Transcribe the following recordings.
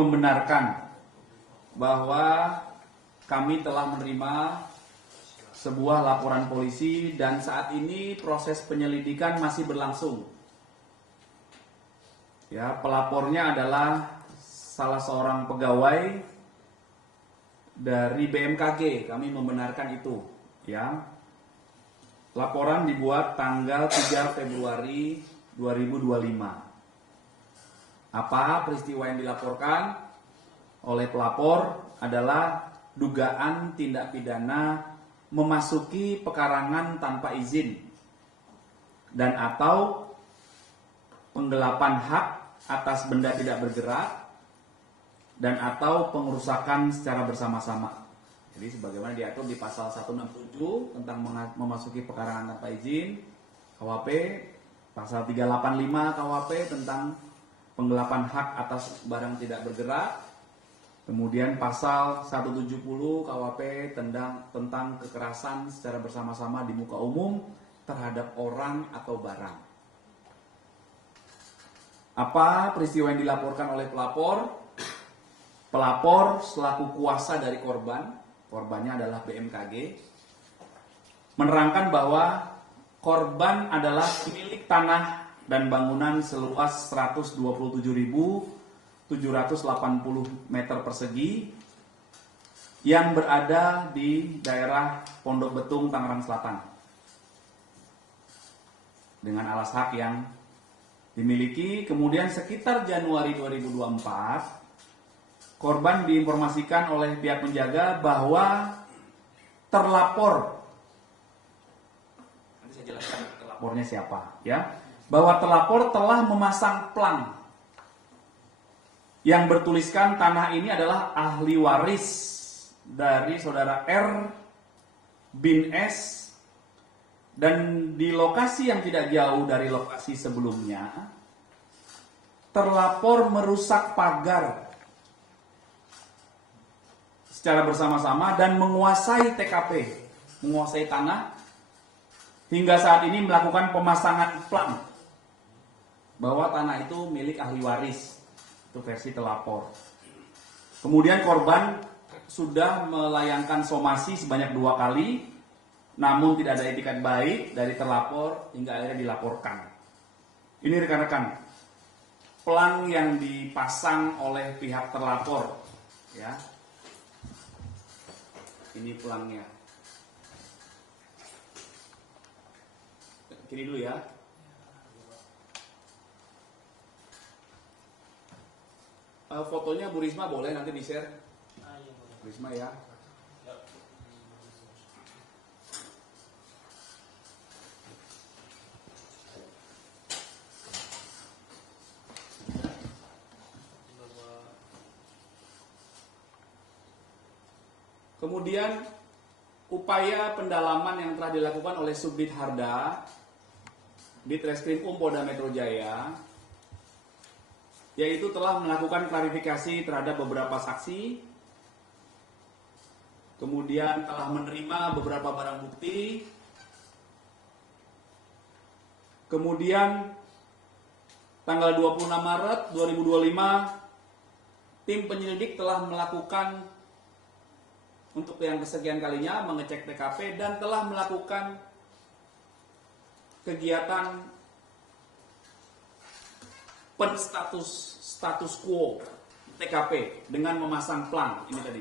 membenarkan bahwa kami telah menerima sebuah laporan polisi dan saat ini proses penyelidikan masih berlangsung. Ya, pelapornya adalah salah seorang pegawai dari BMKG. Kami membenarkan itu, ya. Laporan dibuat tanggal 3 Februari 2025. Apa peristiwa yang dilaporkan oleh pelapor adalah dugaan tindak pidana memasuki pekarangan tanpa izin dan atau penggelapan hak atas benda tidak bergerak dan atau pengerusakan secara bersama-sama. Jadi sebagaimana diatur di pasal 167 tentang memasuki pekarangan tanpa izin KUHP, pasal 385 KUHP tentang penggelapan hak atas barang tidak bergerak, kemudian pasal 170 KUHP tentang kekerasan secara bersama-sama di muka umum terhadap orang atau barang. Apa peristiwa yang dilaporkan oleh pelapor? Pelapor selaku kuasa dari korbannya adalah BMKG, menerangkan bahwa korban adalah pemilik tanah dan bangunan seluas 127.780 meter persegi yang berada di daerah Pondok Betung, Tangerang Selatan, dengan alas hak yang dimiliki. Kemudian sekitar Januari 2024, korban diinformasikan oleh pihak penjaga bahwa terlapor, nanti saya jelaskan terlapornya siapa, ya, bahwa terlapor telah memasang plang yang bertuliskan tanah ini adalah ahli waris dari saudara R bin S, dan di lokasi yang tidak jauh dari lokasi sebelumnya terlapor merusak pagar secara bersama-sama dan menguasai TKP, menguasai tanah, hingga saat ini melakukan pemasangan plang bahwa tanah itu milik ahli waris. Itu versi telapor. Kemudian korban sudah melayangkan somasi sebanyak 2 kali, namun tidak ada itikat baik dari terlapor hingga akhirnya dilaporkan. Ini rekan-rekan, plang yang dipasang oleh pihak terlapor, ya. Ini pelangnya. Kiri dulu ya. Fotonya Bu Risma boleh nanti di-share. Bu Risma ya. Kemudian upaya pendalaman yang telah dilakukan oleh Subdit Harda di Treskrim Polda Metro Jaya, yaitu telah melakukan klarifikasi terhadap beberapa saksi, kemudian telah menerima beberapa barang bukti, kemudian tanggal 26 Maret 2025 tim penyelidik telah melakukan untuk yang kesekian kalinya mengecek TKP dan telah melakukan kegiatan status quo TKP dengan memasang plang ini tadi,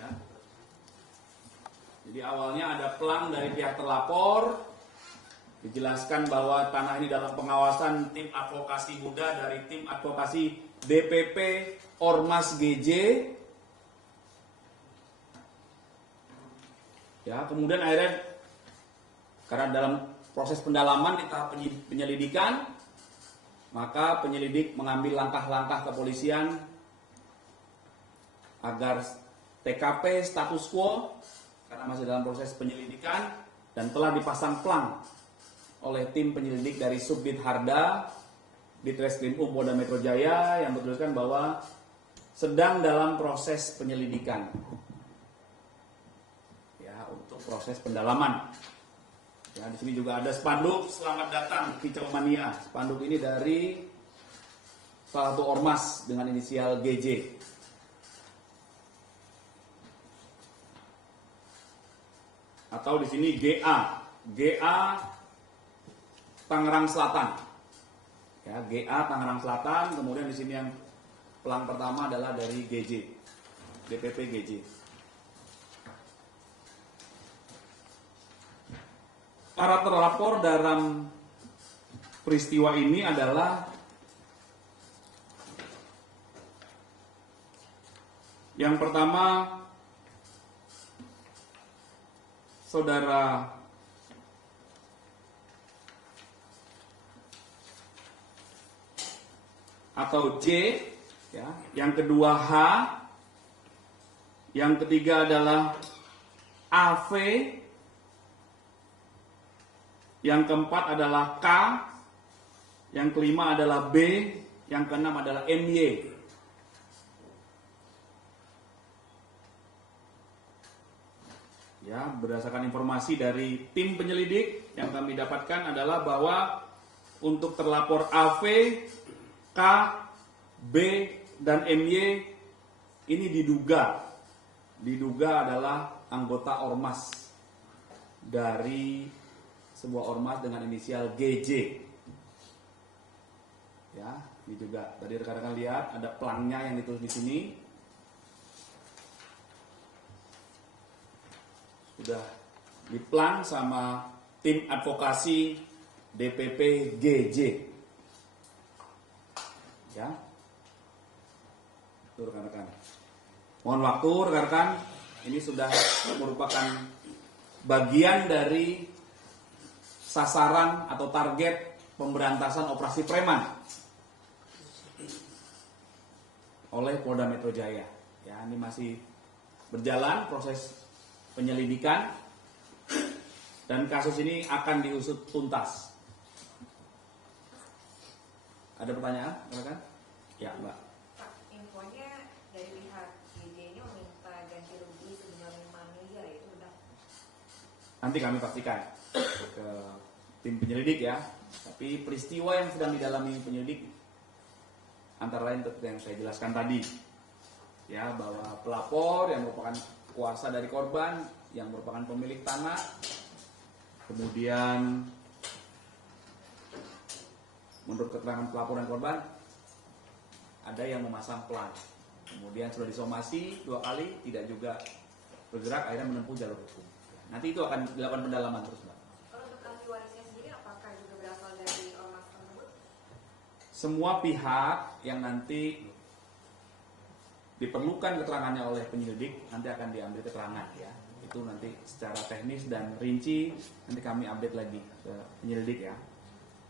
ya. Jadi awalnya ada plang dari pihak terlapor, dijelaskan bahwa tanah ini dalam pengawasan tim advokasi muda dari tim advokasi DPP Ormas GJ. Ya, kemudian akhirnya karena dalam proses pendalaman di tahap penyelidikan, maka penyelidik mengambil langkah-langkah kepolisian agar TKP status quo karena masih dalam proses penyelidikan dan telah dipasang plang oleh tim penyelidik dari Subdit Harda di Treskrim Polda Metro Jaya yang bertuliskan bahwa sedang dalam proses penyelidikan. Untuk proses pendalaman. Ya, di sini juga ada spanduk selamat datang Kicau Mania. Spanduk ini dari salah satu ormas dengan inisial GJ. Atau di sini GA Tangerang Selatan. Ya, GA Tangerang Selatan, kemudian di sini yang pelang pertama adalah dari GJ. DPP GJ. Para terlapor dalam peristiwa ini adalah yang pertama Saudara atau J, ya. Yang kedua H, yang ketiga adalah AV, yang keempat adalah K, yang kelima adalah B, yang keenam adalah MY. Ya, berdasarkan informasi dari tim penyelidik yang kami dapatkan adalah bahwa untuk terlapor AV, K, B, dan MY ini diduga adalah anggota ormas dari sebuah ormas dengan inisial GJ. Ya, ini juga tadi rekan-rekan lihat ada pelangnya yang ditulis di sini. Sudah diplang sama tim advokasi DPP GJ. Ya. Itu rekan-rekan. Mohon waktu rekan-rekan, ini sudah merupakan bagian dari sasaran atau target pemberantasan operasi preman oleh Polda Metro Jaya. Ya, ini masih berjalan proses penyelidikan dan kasus ini akan diusut tuntas. Ada pertanyaan, silakan? Ya, Mbak. Pak, infonya dari pihak GJ ini meminta ganti rugi sebesar 5 miliar, itu benar? Nanti kami pastikan ke tim penyelidik ya. Tapi peristiwa yang sedang didalami penyelidik antara lain yang saya jelaskan tadi, ya, bahwa pelapor yang merupakan kuasa dari korban yang merupakan pemilik tanah, kemudian menurut keterangan pelapor dan korban ada yang memasang pelang, kemudian sudah disomasi 2 kali tidak juga bergerak, akhirnya menempuh jalur hukum. Nanti itu akan dilakukan pendalaman terus, Mbak. Kalau untuk ahli warisnya sendiri apakah juga berasal dari ormas tersebut? Semua pihak yang nanti diperlukan keterangannya oleh penyelidik nanti akan diambil keterangan ya. Itu nanti secara teknis dan rinci nanti kami update lagi ke penyelidik ya.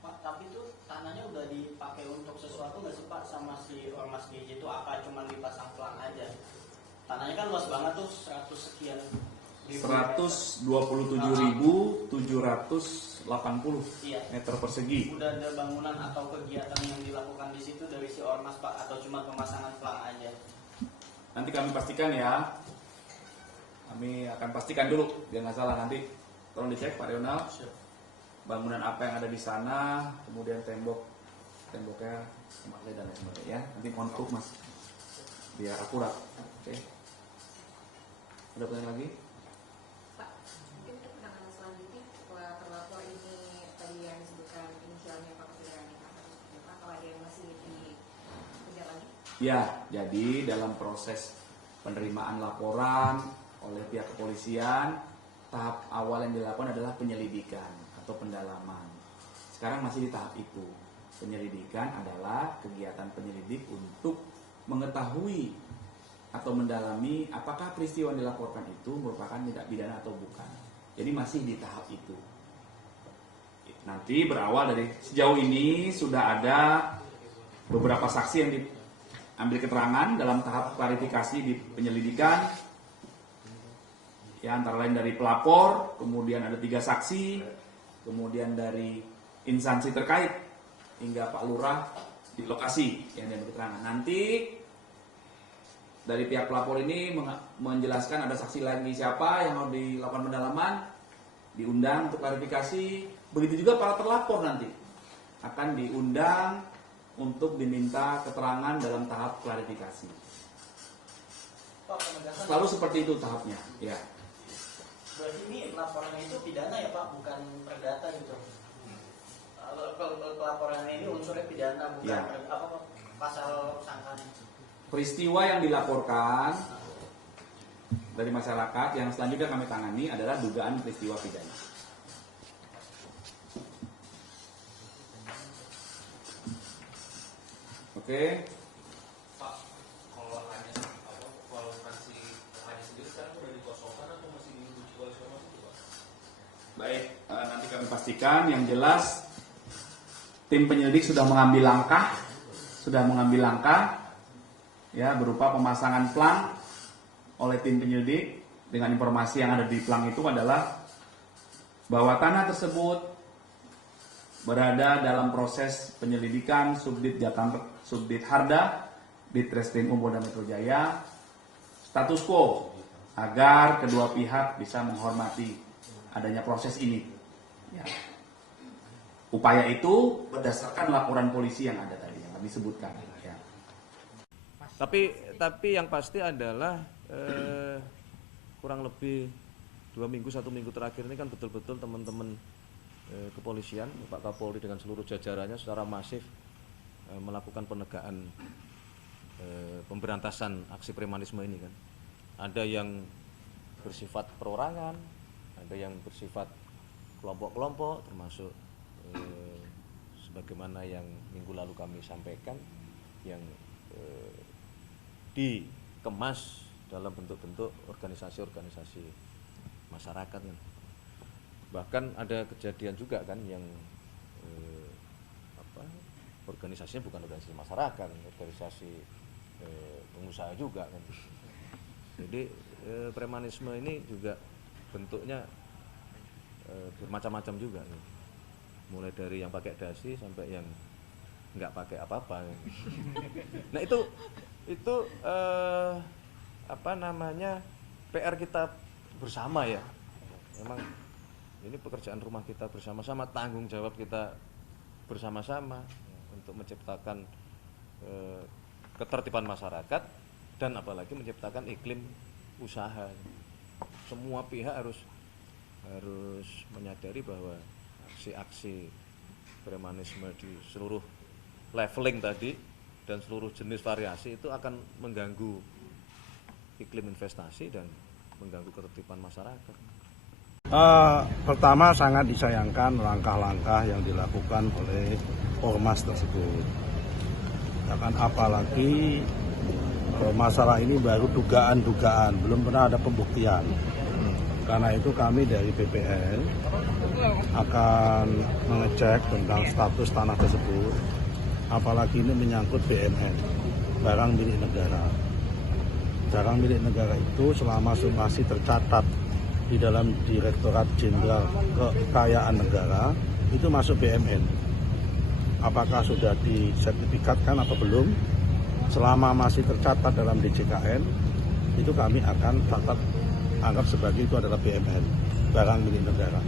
Pak, tapi itu tanahnya udah dipakai untuk sesuatu nggak sih Pak sama si ormas GJ itu, apa cuma dipasang pelang aja? Tanahnya kan luas banget tuh, 100 sekian ribu 127.780 iya. meter persegi. Udah ada bangunan atau kegiatan yang dilakukan di situ dari si ormas Pak, atau cuma pemasangan pelang aja? Nanti kami pastikan ya. Kami akan pastikan dulu biar nggak salah, nanti tolong dicek Pak Rional. Bangunan apa yang ada di sana, kemudian temboknya semakin dan lain sebagainya ya. Nanti mohon maaf Mas, biar akurat. Oke. Ada pertanyaan lagi? Pak, mungkin untuk penanganan selanjutnya setelah terlapor ini tadi yang disebutkan inisialnya Pak Firani, atau ada yang masih dikejar lagi? Ya, jadi dalam proses penerimaan laporan oleh pihak kepolisian, tahap awal yang dilakukan adalah penyelidikan atau pendalaman. Sekarang masih di tahap itu. Penyelidikan adalah kegiatan penyelidik untuk mengetahui atau mendalami apakah peristiwa yang dilaporkan itu merupakan tindak pidana atau bukan. Jadi masih di tahap itu. Nanti berawal dari sejauh ini sudah ada beberapa saksi yang diambil keterangan dalam tahap klarifikasi di penyelidikan. Ya, antara lain dari pelapor, kemudian ada 3 saksi, kemudian dari instansi terkait hingga Pak Lurah di lokasi yang diambil keterangan. Nanti dari pihak pelapor ini menjelaskan ada saksi lagi siapa yang mau dilakukan pendalaman, diundang untuk klarifikasi. Begitu juga para terlapor nanti akan diundang untuk diminta keterangan dalam tahap klarifikasi. Pak, penegasan. Selalu seperti itu tahapnya, ya. Berarti ini laporannya itu pidana ya Pak, bukan perdata gitu. Pelaporannya ini unsurnya pidana, bukan Ya. Pasal sangkaan. Peristiwa yang dilaporkan dari masyarakat yang selanjutnya kami tangani adalah dugaan peristiwa pidana. Oke. Pak, kalau hanya kalau fraksi hanya sendiri sekarang udah dikosongkan atau masih diuji oleh siapa itu, Pak? Baik, nanti kami pastikan. Yang jelas tim penyelidik sudah mengambil langkah, ya, berupa pemasangan plang oleh tim penyelidik. Dengan informasi yang ada di plang itu adalah bahwa tanah tersebut berada dalam proses penyelidikan Subdit Harda, Ditreskrim Polda Metro Jaya, status quo agar kedua pihak bisa menghormati adanya proses ini. Ya. Upaya itu berdasarkan laporan polisi yang ada tadi yang kami sebutkan. Ya. Tapi yang pasti adalah kurang lebih 1 minggu terakhir ini kan betul-betul teman-teman kepolisian, Pak Kapolri dengan seluruh jajarannya secara masif melakukan penegakan pemberantasan aksi premanisme ini kan. Ada yang bersifat perorangan, ada yang bersifat kelompok-kelompok, termasuk sebagaimana yang minggu lalu kami sampaikan, yang dikemas dalam bentuk-bentuk organisasi-organisasi masyarakat kan. Bahkan ada kejadian juga kan yang organisasinya bukan organisasi masyarakat, organisasi pengusaha juga kan. Jadi premanisme ini juga bentuknya bermacam-macam juga kan. Mulai dari yang pakai dasi sampai yang nggak pakai apa-apa kan. Nah itu PR kita bersama ya. Memang ini pekerjaan rumah kita bersama-sama, tanggung jawab kita bersama-sama untuk menciptakan ketertiban masyarakat dan apalagi menciptakan iklim usaha. Semua pihak harus menyadari bahwa aksi-aksi premanisme di seluruh leveling tadi dan seluruh jenis variasi itu akan mengganggu iklim investasi dan mengganggu ketertiban masyarakat. Pertama sangat disayangkan langkah-langkah yang dilakukan oleh ormas tersebut. Bahkan apalagi masalah ini baru dugaan-dugaan, belum pernah ada pembuktian. Karena itu kami dari BPN akan mengecek tentang status tanah tersebut. Apalagi ini menyangkut BMN, barang milik negara. Barang milik negara itu selama masih tercatat di dalam Direktorat Jenderal Kekayaan Negara itu masuk BMN. Apakah sudah disertifikatkan atau belum? Selama masih tercatat dalam DJKN, itu kami akan anggap sebagai itu adalah BMN, barang milik negara.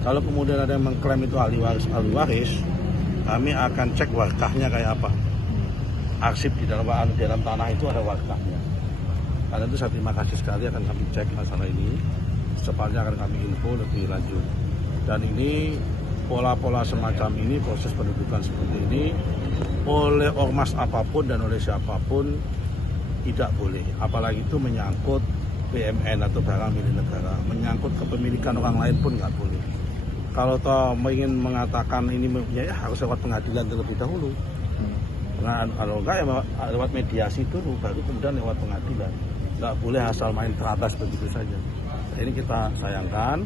Kalau kemudian ada yang mengklaim itu ahli waris, kami akan cek warkahnya kayak apa. Arsip di dalam tanah itu ada warkahnya. Karena itu saya terima kasih sekali akan kami cek masalah ini. Secepatnya akan kami info lebih lanjut. Dan ini pola-pola semacam ini, proses pendudukan seperti ini oleh ormas apapun dan oleh siapapun tidak boleh. Apalagi itu menyangkut BMN atau barang milik negara, menyangkut kepemilikan orang lain pun nggak boleh. Kalau toh ingin mengatakan ini ya harus lewat pengadilan terlebih dahulu. Nah, kalau enggak ya lewat mediasi dulu, baru kemudian lewat pengadilan. Nggak boleh asal main teratas begitu saja. Ini kita sayangkan,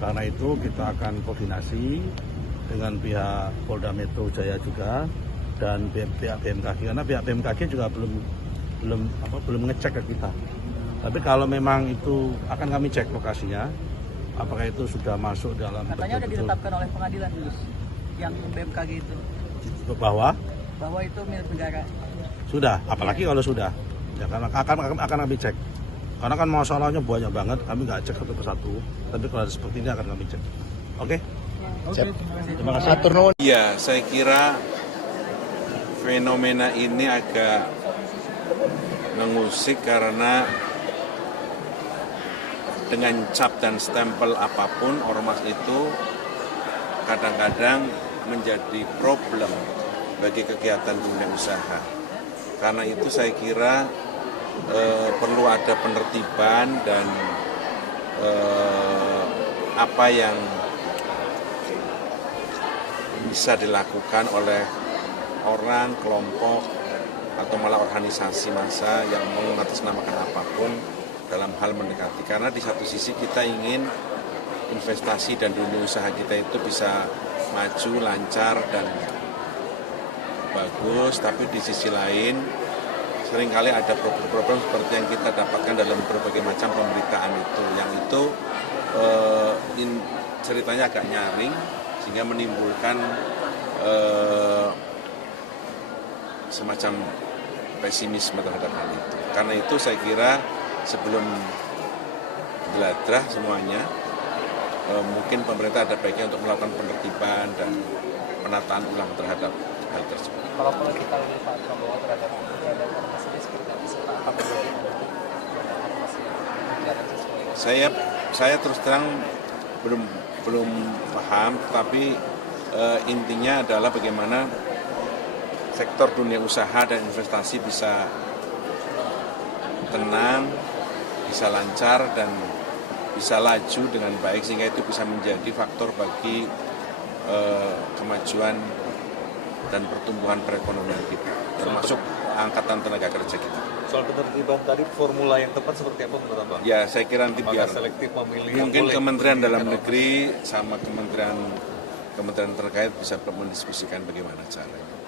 karena itu kita akan koordinasi dengan pihak Polda Metro Jaya juga dan pihak BMKG, karena pihak BMKG juga belum ngecek ke kita. Tapi kalau memang itu akan kami cek lokasinya, apakah itu sudah masuk dalam. Katanya sudah ditetapkan oleh pengadilan yang BMKG itu. Bahwa itu milik negara. Sudah, apalagi kalau sudah. Ya, karena akan kami cek. Karena kan masalahnya banyak banget, kami nggak cek satu persatu. Tapi kalau ada seperti ini akan kami cek. Oke? Oke. Terima kasih. Iya, saya kira fenomena ini agak mengusik karena dengan cap dan stempel apapun ormas itu kadang-kadang menjadi problem bagi kegiatan dunia usaha. Karena itu saya kira perlu ada penertiban dan apa yang bisa dilakukan oleh orang, kelompok, atau malah organisasi massa yang mengatasnamakan apapun dalam hal mendekati. Karena di satu sisi kita ingin investasi dan dunia usaha kita itu bisa maju, lancar, dan bagus, tapi di sisi lain seringkali ada problem-problem seperti yang kita dapatkan dalam berbagai macam pemberitaan itu, yang itu ceritanya agak nyaring sehingga menimbulkan semacam pesimisme terhadap hal itu. Karena itu saya kira sebelum geladrah semuanya, mungkin pemerintah ada baiknya untuk melakukan penertiban dan penataan ulang terhadap hal tersebut. Kalau kita lihat Pak Prabowo terhadap ormas ini seperti apa sih Pak? Apakah Saya terus terang belum paham, tapi intinya adalah bagaimana sektor dunia usaha dan investasi bisa tenang, bisa lancar, dan bisa laju dengan baik, sehingga itu bisa menjadi faktor bagi kemajuan dan pertumbuhan perekonomian kita, termasuk angkatan tenaga kerja kita. Soal penertiban tadi, formula yang tepat seperti apa menurut Abang? Ya, saya kira nanti biar selektif memilih mungkin Kementerian Dalam Negeri sama kementerian terkait bisa mendiskusikan bagaimana caranya.